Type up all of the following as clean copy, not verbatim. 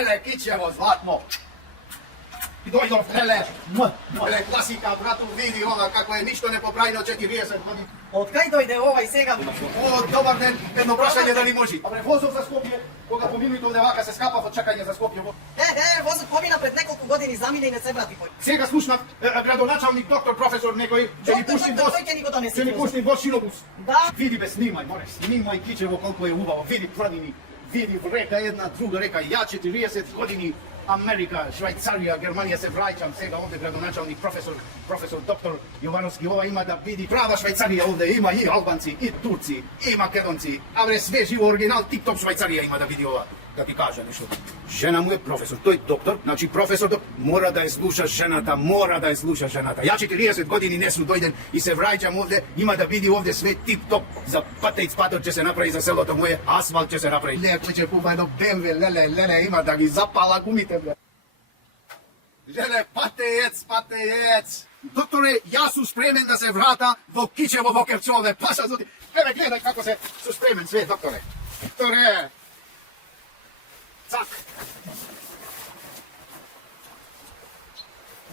Lele, kićevo, zlatno. I dojdov, Lele, klasika, bratu, vidi ova kako je ništa ne popravljeno 40 godina. Од кај дојде ова и сега? О, добар ден, едно прашање дали може. Абре, возов за Скопје, кога поминуите овде вака се скапав од чекање за Скопје. Возот помина пред неколку години, замина и не се врати пој. Сега слушнав градоначалник, доктор, професор некој, ќе ни пушти воз. Тој ќе ни го донесе. Ќе ни пушти воз шинобус. Да. Види бе, снимај, море, снимај кичево колко е убаво. Види планини, види река една, друга река. Ја 40 години Америка, Швајцарија, Германија се враќам сега овде градоначалник, професор доктор Јовановски, ова има да види права Швајцарија овде, има и албанци, и турци, и македонци, абре све живо оригинал, тип-топ Швајцарија има да види ова. Да ти кажа нешто. Жена му е професор, тој доктор, значи професор, мора да ја слуша жената, мора да ја слуша жената. Ја 40 години не су дојден и се враќам овде, има да види овде све тип-топ, за патејц патот ќе се направи за селото моје, асфалт ќе се направи. Леко ќе купа едно БМВ, леле, има да ги запала гумите, бе. Желе, патејец. Докторе, јас су спремен да се врата во Кичево, во Керчове, паша зоти. Еве, гледај како се су спремен све, докторе. Докторе, цак.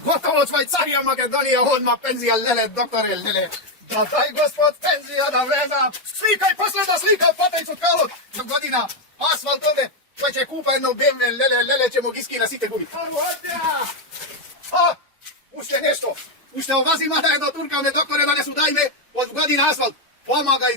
Готово Швајцарија, Македонија, одма пензија, леле, докторе, леле. Да дај Господ пензија да влезам. Сликај, последна слика, патејц од калот. На година, асфалт овде. Тој ќе купа едно БМВ, леле, ќе му ги скина сите губи. Уште нешто. Уште овази мада едно туркавме, докторе, да не су дајме од година асфалт. Помагај